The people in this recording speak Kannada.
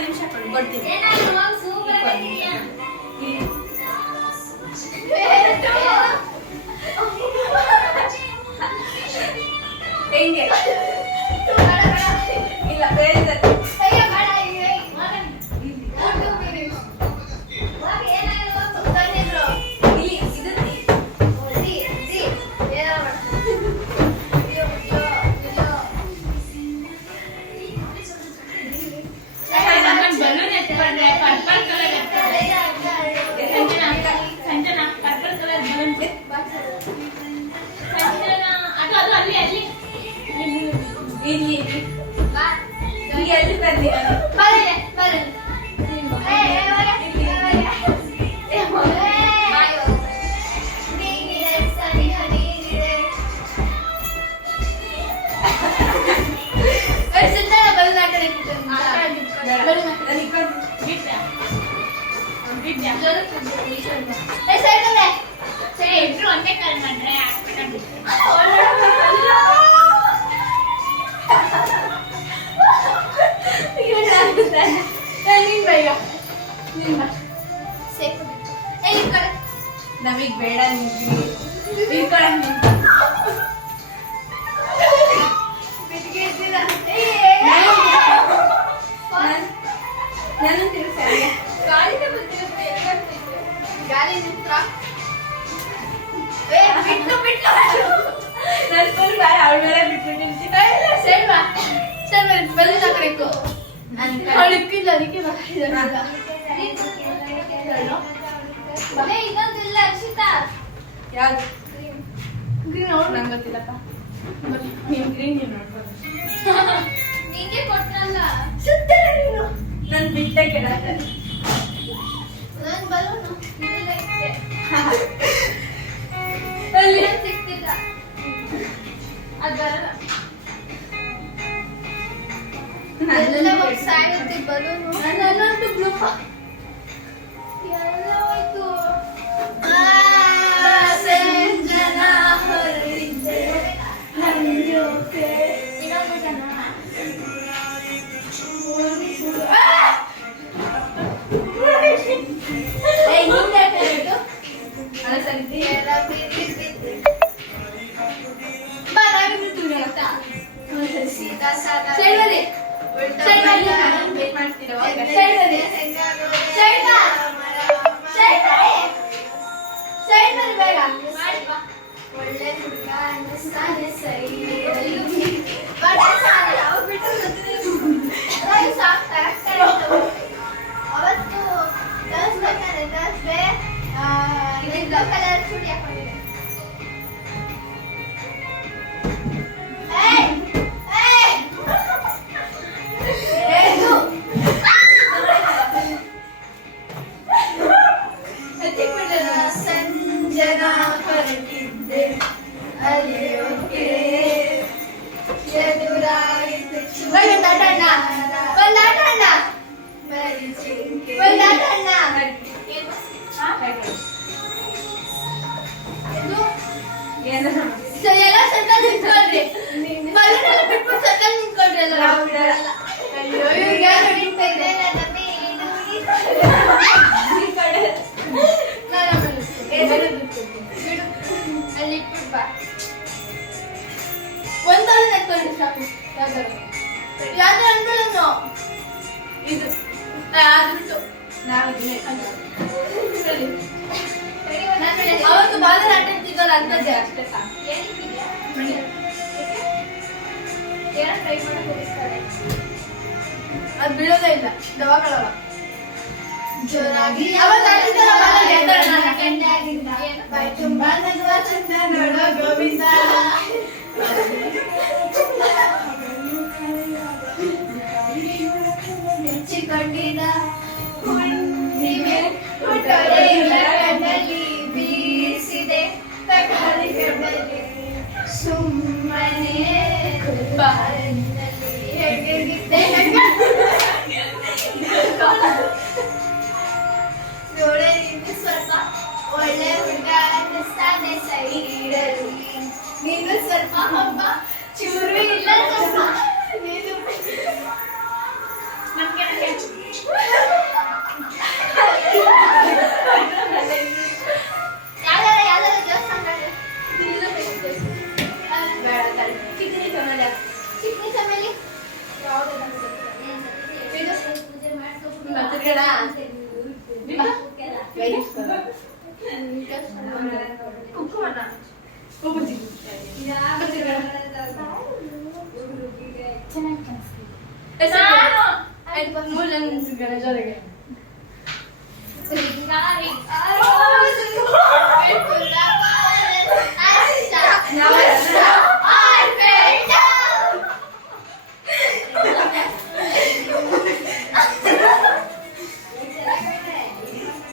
ನಿಮಿಷ ಕೊಡ್ತೀನಿ ಹೆಂಗೆ ಇಲ್ಲ ಬೇರೆ ನಮಗ್ ಬೇಡ ಈ ಕಡೆ ನಾನು ತಿರ್ಸಿ ಗಾಳಿ ನಿಂತ್ರ ಬಿಟ್ಟು ಬಿಟ್ಟು ನನ್ನ ಫುಲ್ ಬಾರ ಅವಳ ಮೇಲೆ ಬಿಟ್ಬಿಟ್ಟು ಸರ್ ಬಲೂನ್ ಹಾಕಬೇಕು ಅವಳಿಕ್ಕಿಲ್ಲ ಅದಕ್ಕೆ ಇನ್ನೊಂದಿಲ್ಲ ಅಕ್ಷಿತಾ ಯಾವ್ದು ಗ್ರೀನ್ ಅವ್ರು ನಂಗೆ ಗೊತ್ತಿಲ್ಲಪ್ಪ ನೀವು ಗ್ರೀನ್ ನೀವು ನೋಡ್ಬೋದು ನಿಂಗೆ ಕೊಟ್ಟನಲ್ಲ ಸುತ್ತಲ ನೀನು ನಾನು ಬಿಟ್ಟೆ ಕೆಡಕ್ಕೆ ನನ್ನ ಬಲೂನು ಅಲ್ಲಿ ಸಿಕ್ತಿಲ್ಲ ಅದು ಬರಲ್ಲ ಎಲ್ಲ ಸಾಗುತ್ತೆ ಬಲೂನು ನನ್ನಂತೂ ಬ್ಲೂಪ ಎಲ್ಲ ಹೋಯ್ತು ಜನ ಹೊರಟಿದ್ದೆ ನಂಜೋಕೆ ಇನ್ನೊಂದು ಜನ ಒಳ್ಳೆ ಹುಡುಗ ಅನ್ನಿಸ್ತಾನೆ ಸರಿ ಅವತ್ತು ತರಿಸ್ಬೇಕಾದ್ರೆ ತರಿಸ್ಬೆ ಬ್ಲೂ ಕಲರ್ ಚೂಡಿ ಹಾಕೊಂಡಿದ್ದೆ ಸಂಜನ ಹೊರಟಿದ್ದೆ ಅಲ್ಲಿಯೋಕೆ ಎದುರಾಯಿತು ಎಲ್ಲ ಸರ್ಕಲ್ ನಿಂತ್ಕೊಳ್ರಿ ಬಲೂನೆಲ್ಲ ಬಿಟ್ಬಿಟ್ಟು ಸರ್ಕಲ್ ನಿಂತ್ಕೊಳ್ರಿ ಎಲ್ಲ ಅಲ್ಲಿ ಇಟ್ಬಿಟ್ಟು ಬಾ ಒಂದೊಂದು ನೆಕ್ಕೊಳ್ಳಿ ಸಾಕು ಯಾವ್ದು ಅನ್ಕೊಳ್ಳೋನು ಇದು ಅದ್ಬಿಟ್ಟು ನಾವು ಸರಿ ಅವತ್ತು ಬಾಲಲ್ಲಿ ಆಟ ಇರ್ತಿದ್ವಲ್ಲ ಅಂತದ್ದೆ ಅಷ್ಟೇ ಸಾಕು ಏನೋ ಟ್ರೈ ಮಾಡಕ್ ಹೋಗಿರ್ತಾರೆ ಅದು ಬೀಳೋದೇ ಇಲ್ಲ ದವಾಗಳವ ಜೋರಾಗಿ ಬೈ ತುಂಬಾ ನಗುವ ಚಂದ ನೋಡೋ ಗೋವಿಂದ ನೆಚ್ಚಿಕೊಂಡಿದ ಹುಣ್ಣಿಮೆ ಹುಟ್ಟೋರೆ ಕಣ್ಣಲ್ಲಿ ಬೀಸಿದೆ ತಕಾಲಿ ಕಣ್ಣಲ್ಲಿ ಸುಮ್ಮನೆ ಬಾರಿನಲ್ಲಿ ಹೇಗಿದ್ದೆ ನೋಡೆ ನೀನು ಸ್ವಲ್ಪ ಒಳ್ಳೆ ಹುಡುಗ ಅನ್ನಿಸ್ತಾನೆ ಸೈಡಲ್ಲಿ ನೀನು ಸ್ವಲ್ಪ ಹಬ್ಬ ಚೂರು ಇಲ್ಲ ಸ್ವಲ್ಪ ನೀನು ಯಾವ್ದಾರ ದೇವಸ್ಥಾನ ಚಿಕ್ಕನಿ ಫ್ಯಾಮಿಲಿ ಚೆನ್ನಾಗಿ